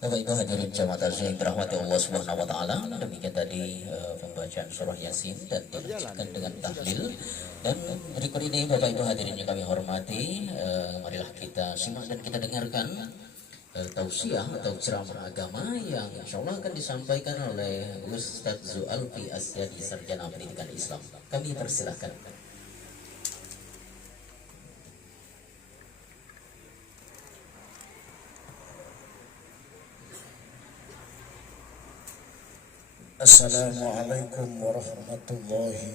Bapak Ibu hadirin jamaah yang dirahmati Allah Subhanahu wa taala, demikian tadi pembacaan surah Yasin dan dilanjutkan dengan tahlil. Dan berikut ini Bapak Ibu hadirin yang kami hormati, marilah kita simak dan kita dengarkan tausiah atau ceramah agama yang insyaallah akan disampaikan oleh Ustadz Zulfi Asyadi, Sarjana Pendidikan Islam. Kami persilahkan. Assalamualaikum warahmatullahi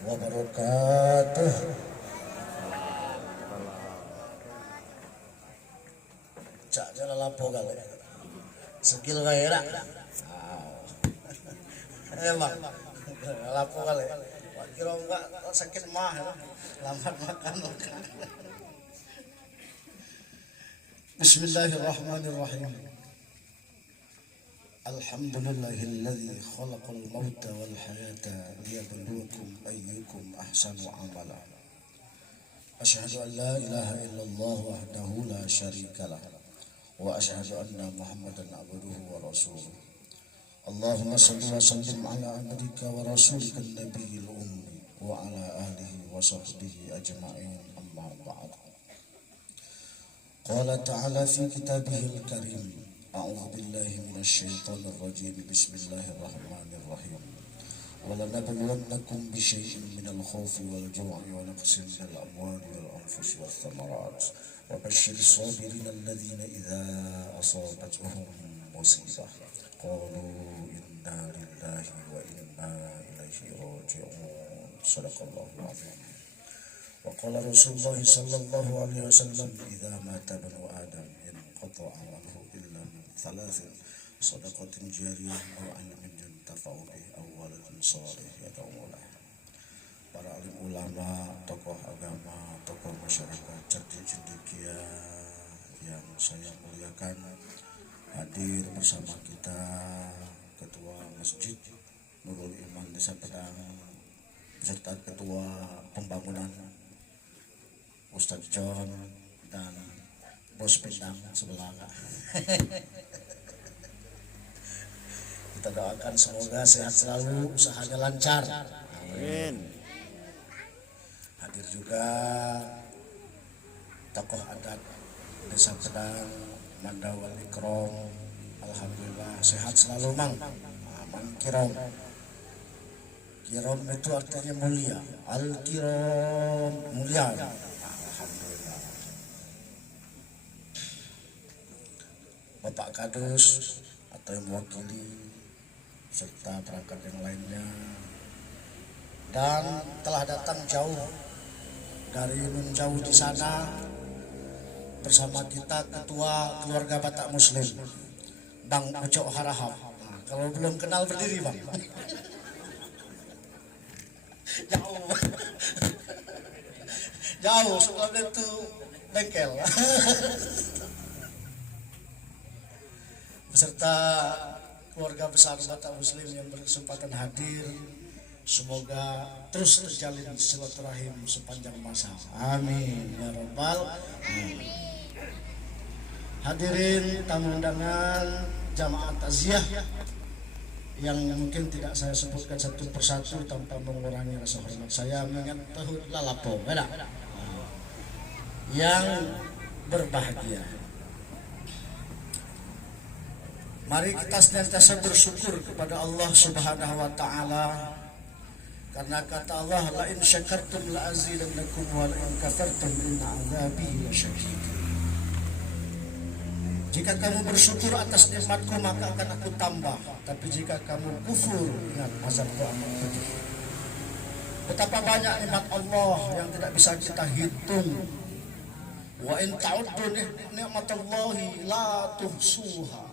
wabarakatuh. Cak jala lapo kali. Segil wae ra. Emang lapo kali. Wak kira enggak sakit mah lambat makan. Bismillahirrahmanirrahim. Alhamdulillahilladzi khalaqal mauta wal hayata liyabluwakum ayyukum ahsanu amala. Asyhadu an la ilaha illallah wahdahu la syarikalah wa asyhadu anna Muhammadan abduhu wa rasuluh. Allahumma shalli wa sallim ala abdika wa rasulika nabiyil ummi wa ala alihi wa sahbihi ajma'in, amma ba'd. Qala ta'ala fi kitabihil karim, أعوذ بالله من الشيطان الرجيم بسم الله الرحمن الرحيم ولنبلونكم بشيء من الخوف والجوع ونقص من الأموال والأنفس والثمرات وبشر الصابرين الذين إذا أصابتهم مصيبة قالوا إنا لله وإنا إليه راجعون. صدق الله العظيم. وقال رسول الله صلى الله عليه وسلم إذا مات ابن آدم انقطع عنه إلا من ثلاث: صدقة جارية أو علم ينتفع به أو ولد صالح يدعو له. Para alim ulama, tokoh agama, tokoh masyarakat cerdik cendekia yang saya muliakan, hadir bersama kita Ketua Masjid Nurul Iman Desa Pedang beserta Ketua Pembangunan Ustadz John dan Bos Pedang sebelah. Kita doakan semoga sehat selalu, usahanya lancar. Amin. Hadir juga tokoh adat Desa Pedang, Mandawal Ikrom. Alhamdulillah sehat selalu Mang. Aman Kirom. Kirom itu artinya mulia. Al-Kirom mulia. Alhamdulillah. Bapak Kadus atau yang mewakili serta perangkat yang lainnya, dan telah datang jauh dari nun jauh di sana bersama kita Ketua Keluarga Batak Muslim Bang Ucok Harahap. Nah, kalau belum kenal berdiri Bang. Jauh jauh sebelum itu bengkel. Beserta keluarga besar Batak Muslim yang berkesempatan hadir, semoga terus terjalin silaturahim sepanjang masa. Amin ya rabbal alamin. Hadirin tamu undangan jamaah takziah yang mungkin tidak saya sebutkan satu persatu tanpa mengurangi rasa hormat saya, mengingat tahun lalapo yang berbahagia. Mari kita senantiasa bersyukur kepada Allah Subhanahu wa taala, karena kata Allah, la in syakartum la azidannakum wa la in kafartum inna azabi lasyadid. Jika kamu bersyukur atas nikmatku maka akan aku tambah, tapi jika kamu kufur ingat azabku akan pedih. Betapa banyak nikmat Allah yang tidak bisa kita hitung. Wa in ta'uddu ni'matallahi la tuhsuha.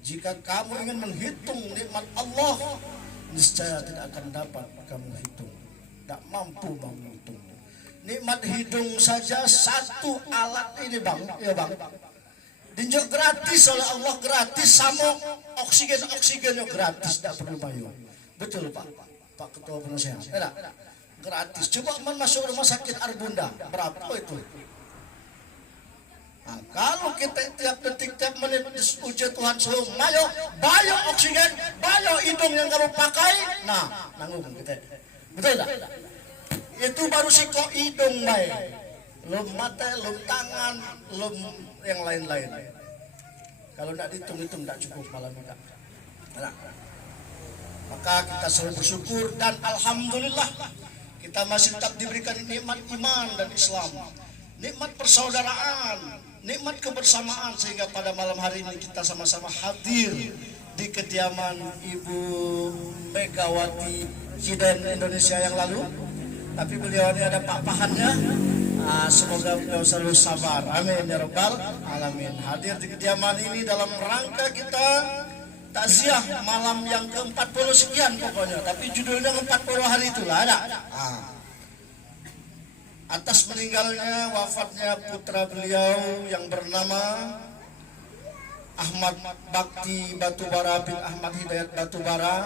Jika kamu ingin menghitung nikmat Allah, niscaya tidak akan dapat kamu hitung. Tak mampu Bang menghitung. Nikmat hidung saja satu alat ini Bang, ya Bang. Dinjuk gratis oleh Allah, gratis, sama oksigennya gratis, tidak perlu bayar. Betul Pak Ketua Penasehat. Gratis. Coba masuk rumah sakit Arbunda, berapa itu? Nah, kalau kita tiap detik, tiap menit uji Tuhan suruh, bayo oksigen, bayo hidung yang kamu pakai, nah, nanggung kita. Betul tak? Itu baru siko hidung baik. Lum mata, lum tangan, lum yang lain-lain. Kalau tidak dihitung-hitung tidak cukup malam ini. Nah, maka kita selalu bersyukur dan alhamdulillah kita masih tetap diberikan nikmat iman dan Islam, nikmat persaudaraan, nikmat kebersamaan, sehingga pada malam hari ini kita sama-sama hadir di kediaman Ibu Megawati Presiden Indonesia yang lalu. Tapi beliau ini ada pak-pahannya. Semoga beliau selalu sabar. Amin ya rabbal alamin. Hadir di kediaman ini dalam rangka kita takziah malam yang ke-40 sekian pokoknya. Tapi judulnya 40 hari itulah ada. Atas meninggalnya, wafatnya putra beliau yang bernama Ahmad Bakti Batubara bin Ahmad Hidayat Batubara,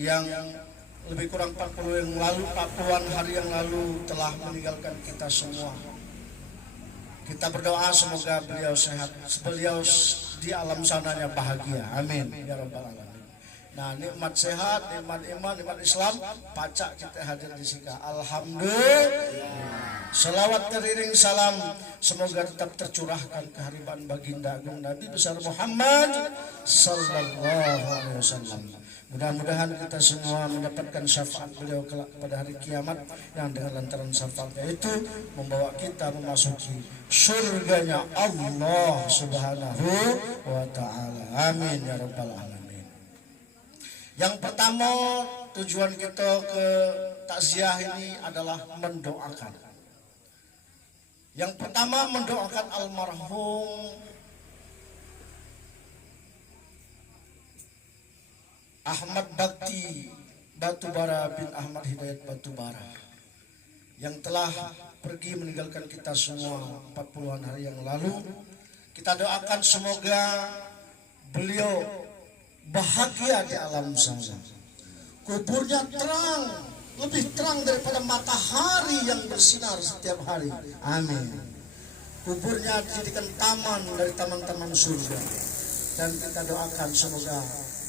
yang lebih kurang 40-an hari yang lalu telah meninggalkan kita semua. Kita berdoa semoga beliau sehat, beliau di alam sananya bahagia. Amin ya rabbal alamin. Nah, nikmat sehat, nikmat iman, nikmat Islam, pacak kita hadir di sini. Alhamdulillah. Selawat teriring salam semoga tetap tercurahkan keharibaan baginda agung Nabi besar Muhammad sallallahu alaihi wasallam. Mudah-mudahan kita semua mendapatkan syafaat beliau kelak pada hari kiamat, yang dengan lantaran syafaatnya itu membawa kita memasuki surganya Allah Subhanahu wa ta'ala. Amin ya rabbal alamin. Yang pertama, tujuan kita ke takziah ini adalah mendoakan. Yang pertama, mendoakan almarhum Ahmad Bakti Batubara bin Ahmad Hidayat Batubara yang telah pergi meninggalkan kita semua 40-an hari yang lalu. Kita doakan semoga beliau bahagia di alam sana, kuburnya terang, lebih terang daripada matahari yang bersinar setiap hari. Amin. Kuburnya dijadikan taman dari taman-taman surga, dan kita doakan semoga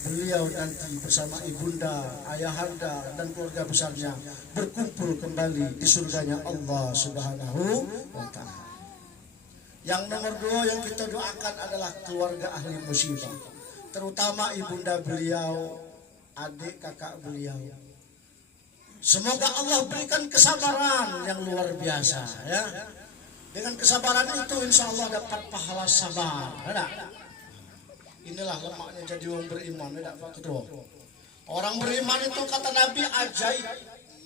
beliau nanti bersama ibunda, ayahanda, dan keluarga besarnya berkumpul kembali di surganya Allah Subhanahu wa ta'ala. Yang nomor 2 yang kita doakan adalah keluarga ahli musibah, terutama ibunda beliau, adik kakak beliau. Semoga Allah berikan kesabaran yang luar biasa, ya. Dengan kesabaran itu insya Allah dapat pahala sabar. Inilah lemaknya jadi orang beriman, tidak Pak Ketua. Orang beriman itu kata Nabi ajaib.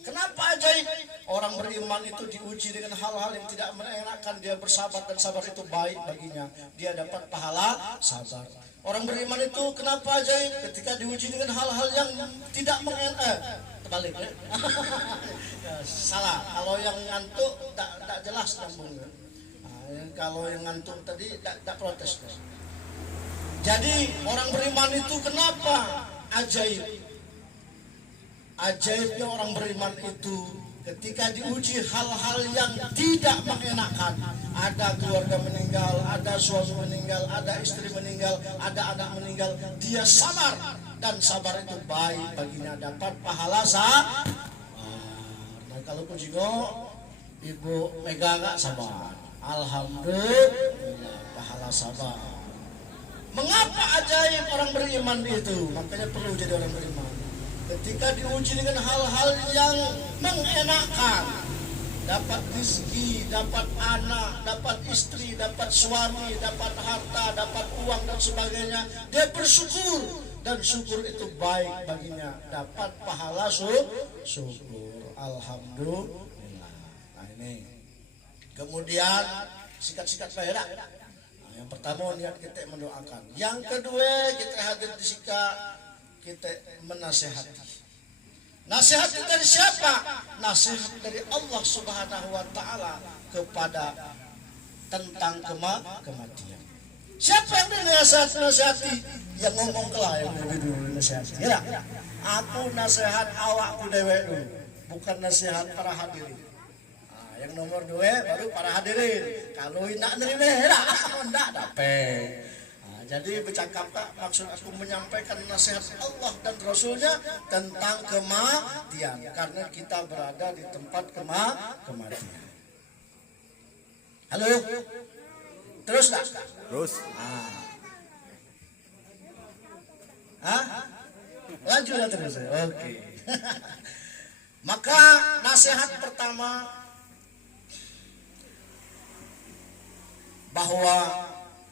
Kenapa ajaib? Orang beriman itu diuji dengan hal-hal yang tidak mengenakan, dia bersabar dan sabar itu baik baginya. Dia dapat pahala sabar. Orang beriman itu kenapa ajaib? Ketika diuji dengan hal-hal yang tidak mengenakan, terbalik ya. Salah. Kalau yang ngantuk tak jelas nyambungnya. Kalau yang ngantuk tadi tak protes. Jadi orang beriman itu kenapa ajaib? Ajaibnya orang beriman itu ketika diuji hal-hal yang tidak mengenakan, ada keluarga meninggal, ada suami meninggal, ada istri meninggal, ada anak meninggal, dia sabar, dan sabar itu baik baginya, dapat pahala sabar. Nah, kalau kujigo Ibu Mega nggak sabar, alhamdulillah pahala sabar. Mengapa ajaib orang beriman itu? Makanya perlu jadi orang beriman. Ketika diuji dengan hal-hal yang mengenakan, dapat rezeki, dapat anak, dapat istri, dapat suami, dapat harta, dapat uang dan sebagainya, dia bersyukur, dan syukur itu baik baginya, dapat pahala syukur. Alhamdulillah. Nah ini. Kemudian sikat-sikat lah ya. Yang pertama niat kita mendoakan. Yang kedua kita hadir di sika, kita menasehati. Nasihat dari siapa? Nasihat dari Allah Subhanahu wa ta'ala kepada tentang kematian. Siapa yang dinasihati? Yang ngomong kelah yang lebih dulu dinasihati. Ya, aku nasihat awakku dewe dulu, bukan nasihat para hadirin. yang nomor 2 baru para hadirin. Kalau nak nerima enggak dapat. Jadi bercakap Kak, maksud aku menyampaikan nasihat Allah dan Rasulnya tentang kematian. Karena kita berada di tempat kematian. Halo? Terus tak? Terus. Lanjutlah terus. Oke. Maka nasihat pertama bahwa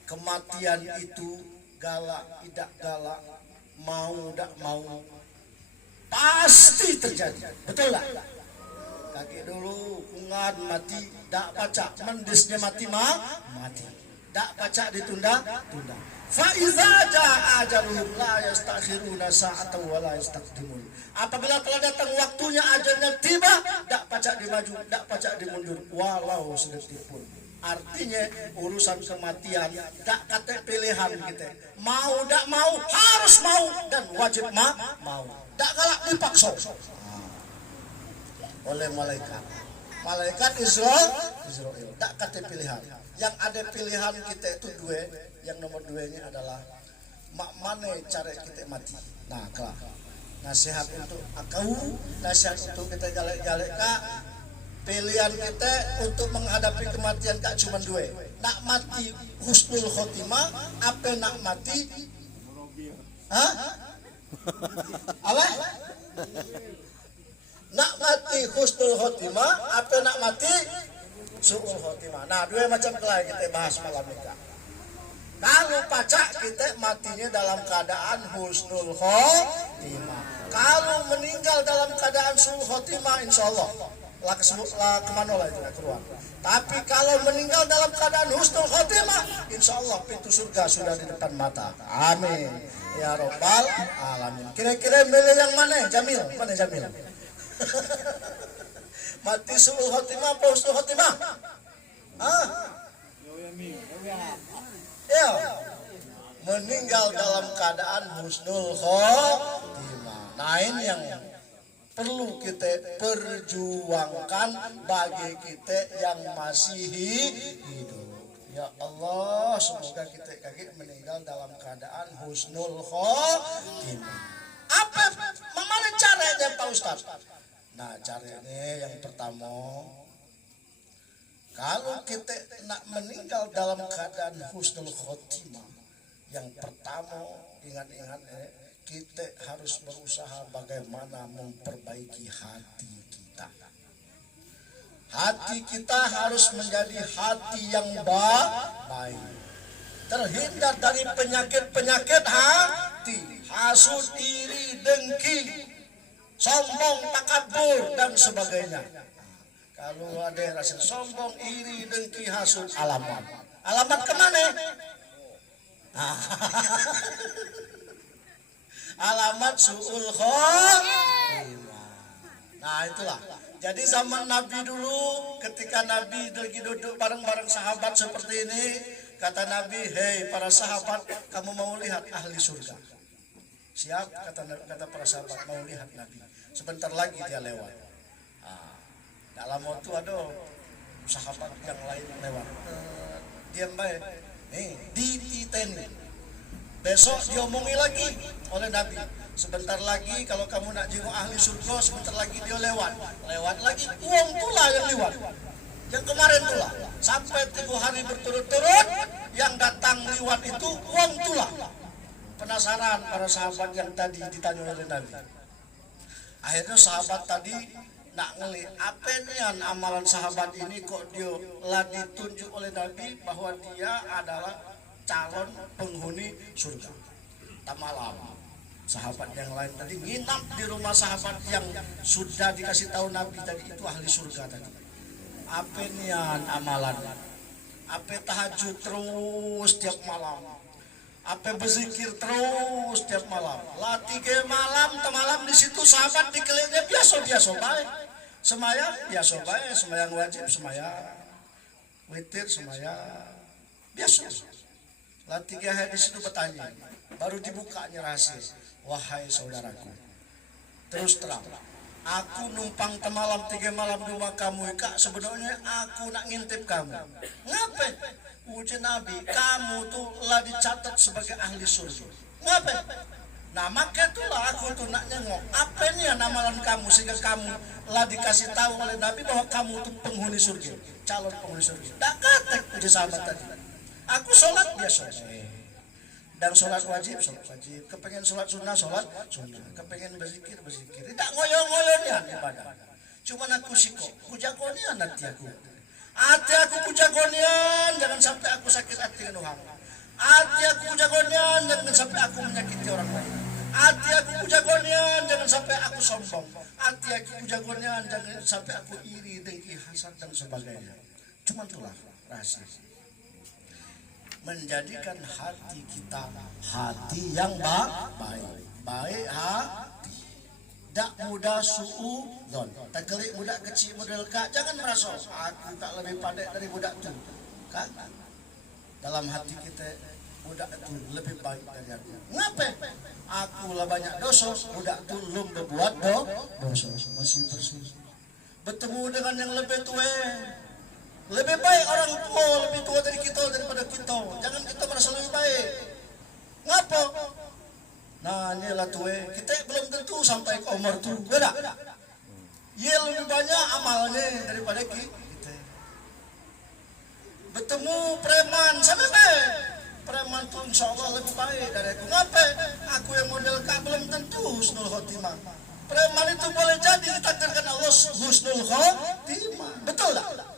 kematian itu galak tidak galak, mau tidak mau pasti terjadi. Betul tak? Kaki dulu kungan mati, tak baca mendisnya mati mati. Tak baca ditunda. Fa iza jaa ajaluhum la yastakhiruna sa'atan wa la yastaqdimun. Apabila telah datang waktunya ajalnya tiba, tak baca dimaju, tak baca dimundur walau sedetik pun. Artinya urusan kematian tak kata pilihan kita. Mau tak mau harus mau dan wajib mau. Tak galak dipaksa. Oleh malaikat Israel tak kata pilihan. Yang ada pilihan kita itu 2. Yang nomor 2-nya adalah mak mana cara kita mati. Nah, kelak nasihat untuk aku, nasihat untuk kita galak-galak Kak. Pilihan kita untuk menghadapi kematian Kak cuma 2. Nak mati husnul khotimah, apa nak mati? Apa? Nak mati husnul khotimah, apa nak mati su'ul khotimah. Nah, 2 macam kelai kita bahas malam ini Kak. Kalau pacak kita matinya dalam keadaan husnul khotimah. Kalau meninggal dalam keadaan su'ul khotimah, insya Allah lah kemana lah itu keluar. Tapi kalau meninggal dalam keadaan husnul khotimah, insya Allah pintu surga sudah di depan mata. Amin ya robbal alamin. Kira-kira milih yang mana Jamil? Mana Jamil? Mati su'ul khotimah apa husnul khotimah? Ya, meninggal dalam keadaan husnul khotimah. Nah, ini yang perlu kita perjuangkan bagi kita yang masih hidup. Ya Allah, semoga kita kaki meninggal dalam keadaan husnul khotimah. Apa? Mana caranya Pak Ustaz? Nah, caranya yang pertama, kalau kita nak meninggal dalam keadaan husnul khotimah, yang pertama ingat-ingat kita harus berusaha bagaimana memperbaiki hati kita. Hati kita harus menjadi hati yang baik. Terhindar dari penyakit-penyakit hati, hasud, iri, dengki, sombong, takabur dan sebagainya. Kalau ada rasa sombong, iri, dengki, hasud, alamat. Alamat kemana? Alamat su'ul khotimah. Nah, itulah. Jadi zaman Nabi dulu, ketika Nabi lagi duduk bareng-bareng sahabat seperti ini, kata Nabi, hei para sahabat, kamu mau lihat ahli surga? Siap, kata para sahabat, mau lihat Nabi. Sebentar lagi dia lewat. Dalam waktu ada sahabat yang lain lewat. Diam baik. Nih, dititeni. Besok diomongi lagi oleh Nabi. Sebentar lagi kalau kamu nak jenguk ahli surga, sebentar lagi dia lewat. Lewat lagi, uang tulah yang lewat. Yang kemarin tulah. Sampai 3 hari berturut-turut, yang datang lewat itu uang tulah. Penasaran para sahabat yang tadi ditanya oleh Nabi. Akhirnya sahabat tadi nak ngeli, apa nian amalan sahabat ini kok dia lah ditunjuk oleh Nabi bahwa dia adalah calon penghuni surga. Tak malam sahabat yang lain tadi nginap di rumah sahabat yang sudah dikasih tahu Nabi tadi itu ahli surga tadi. Apa nian amalan? Apa tahajud terus tiap malam? Apa berzikir terus tiap malam? Lah 3 malam, malam di situ sahabat dikelilingnya biasa-biasa baik. Semaya biasa baik, sembahyang wajib, semaya witir, semaya biasa. Lah 3 hari di situ bertanya, baru dibukanya rahasia. Wahai saudaraku, terus terang, Aku numpang temalam 3 malam di rumah kamu, Kak. Sebenarnya aku nak ngintip kamu. Ngapa? Uji Nabi, kamu tuh lah dicatat sebagai ahli surga. Ngapa? Nah maka itulah aku tuh nak nengok apa nih amalan kamu sehingga kamu lah dikasih tahu oleh Nabi bahwa kamu tuh penghuni surga, calon penghuni surga. Tak kata uji sahabat tadi. Aku sholat dia sholat. Dan sholat wajib, kepengen sholat sunnah, kepengen berzikir. Tidak ngoyo-ngoyonya ibadah. Cuma aku siko, kujagonian hati aku. Hati aku kujagonian, jangan sampai aku sakit hati dengan Tuhan. Hati aku kujagonian, jangan sampai aku menyakiti orang lain. Hati aku kujagonian, jangan sampai aku sombong. Hati aku kujagonian, jangan sampai aku iri, dengki, hasad dan sebagainya. Cuma itulah rahasia. Menjadikan hati kita hati yang baik hati, tak mudah suudzon, tak gelik budak kecil model kak, jangan merasa aku tak lebih pandai dari budak tu kan. Dalam hati kita budak itu lebih baik dari aku. Ngapa? Aku lah banyak dosa, budak tu belum berbuat dosa, masih bersih. Bertemu dengan yang lebih tua, lebih baik orang tua, lebih tua dari kita daripada kita. Jangan kita merasa lebih baik. Ngapa? Nah inilah tua, kita belum tentu sampai ke umur tu, beda. Ia lebih banyak amalnya daripada kita. Bertemu preman, sama baik. Preman tu insya Allah lebih baik dari aku. Ngapa? Aku yang model kak belum tentu husnul khotimah. Preman itu boleh jadi ditakdirkan Allah husnul khotimah. Betul tak?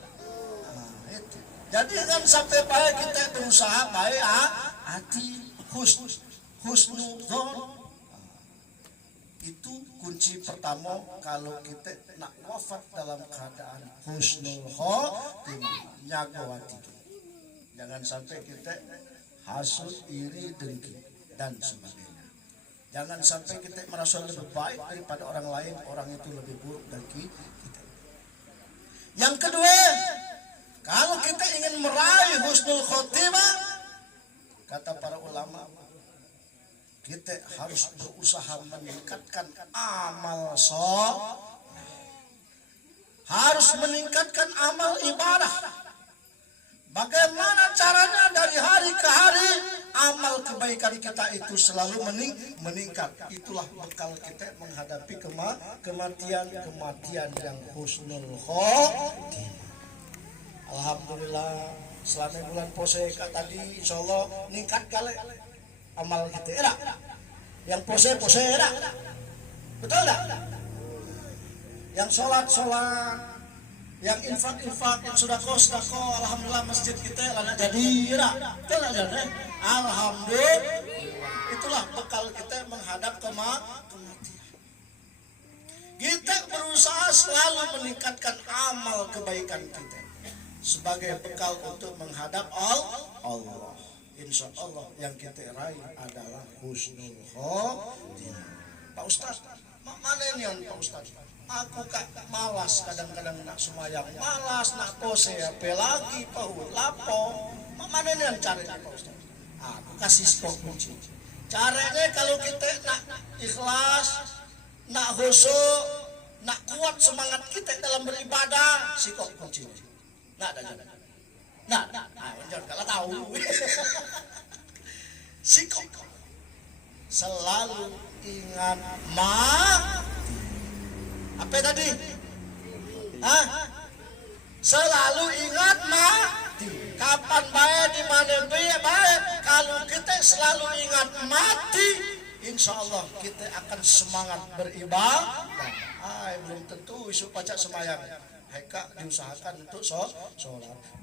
Jadi kan sampai baik kita berusaha baik hati husnudzon. Itu kunci pertama kalau kita nak wafat dalam keadaan husnul khotimah, nyaga hati. Jangan sampai kita hasud, iri, dengki dan sebagainya. Jangan sampai kita merasa lebih baik daripada orang lain, orang itu lebih buruk dari kita. Yang kedua, kalau kita ingin meraih husnul khotimah, kata para ulama, kita harus berusaha meningkatkan amal soleh, harus meningkatkan amal ibadah. Bagaimana caranya dari hari ke hari amal kebaikan kita itu selalu meningkat. Itulah bekal kita menghadapi kematian yang husnul khotimah. Alhamdulillah selama bulan puasa tadi insya Allah meningkat kali amal kita. Yang puasa era, betul tak? Yang sholat, yang infak, yang sedekah, alhamdulillah masjid kita lana jadi betul tak? Alhamdulillah. Itulah bekal kita menghadap kematian. Kita berusaha selalu meningkatkan amal kebaikan kita sebagai bekal untuk menghadap Allah. Insya Allah yang kita raih adalah husnul khotimah. Pak Ustaz, mana ini Pak Ustaz? Aku malas kadang-kadang nak semayang, malas nak pose, apalagi pahut lapo. Mana ini caranya Pak Ustaz? Aku kasih kunci. Caranya kalau kita nak ikhlas, nak khusyuk, nak kuat semangat kita dalam beribadah, sikok kuncinya. Nah, jangan kalau tahu. Sikok selalu ingat apa tadi? Selalu ingat mati. Kapan baik, di mana baik. Kalau kita selalu ingat mati, insya Allah kita akan semangat beribadah. Belum tentu isu pacak semayang. Heka diusahakan untuk sholat.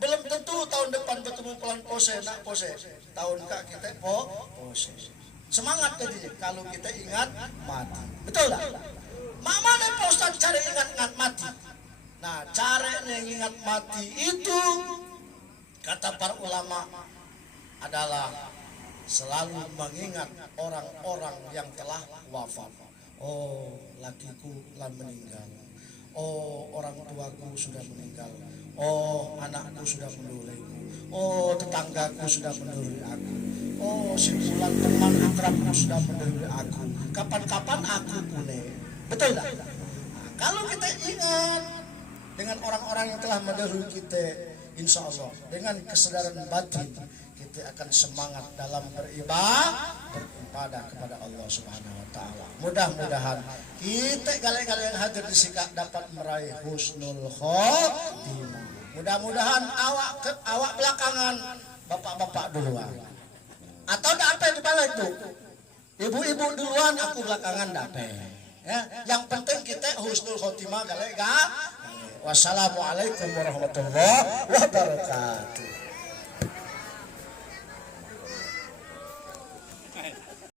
Belum tentu tahun depan bertemu pelan pose, nak pose. Tahun kak kita pose. Semangat tadi kalau kita ingat mati. Betul tak? Mana Pak Ustaz cara ingat mati? Nah, caranya ingat mati itu kata para ulama adalah selalu mengingat orang-orang yang telah wafat. Oh, lakiku telah meninggal. Oh, orang tuaku sudah meninggal. Oh, anakku sudah mendolaiku. Oh, tetanggaku sudah mendolai aku. Oh, simpulan teman akrabku sudah mendolai aku. Kapan-kapan aku pulih. Betul tak? Kalau kita ingat dengan orang-orang yang telah mendahului kita, insya Allah dengan kesadaran batin kita akan semangat dalam beribadah kepada Allah Subhanahu Wa Taala. Mudah-mudahan kita kali-kali yang hadir di sini dapat meraih husnul khotimah. Mudah-mudahan awak belakangan, bapak-bapak duluan. Atau dape di balik itu, ibu-ibu duluan, aku belakangan dape. Ya, yang penting kita husnul khotimah kali. Wassalamualaikum warahmatullahi wabarakatuh.